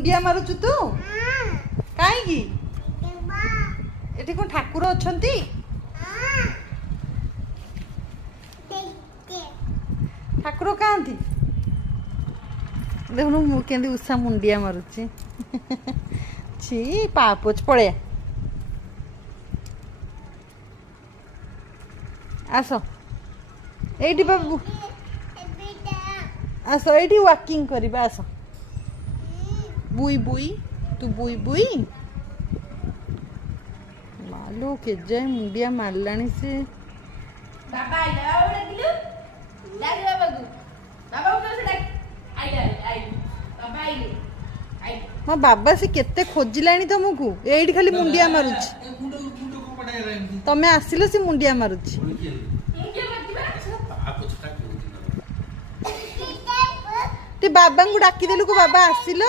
मुंडिया मारुचु तू काईगी एठी कोन ठाकुर अछंती ठाकुर कांती देखुनु मु केंदी उषा मुंडिया मारुची छी पापोच पळे आसो एठी बाबू आसो एठी वॉकिंग करबा आसो बुई बुई तू बुई बुई मालो के जय मुंडिया मारलानी से बाबा आइला बाबा डाकिलु डाक बाबा को बाबा को से डाक आइला बाबा आइले आई मो बाबा से केते खोजिलानी तुमको एठी खाली मुंडिया मारुची तमे आसिलो से मुंडिया मारुची ते बाबा को डाकी देलु को बाबा आसिलो।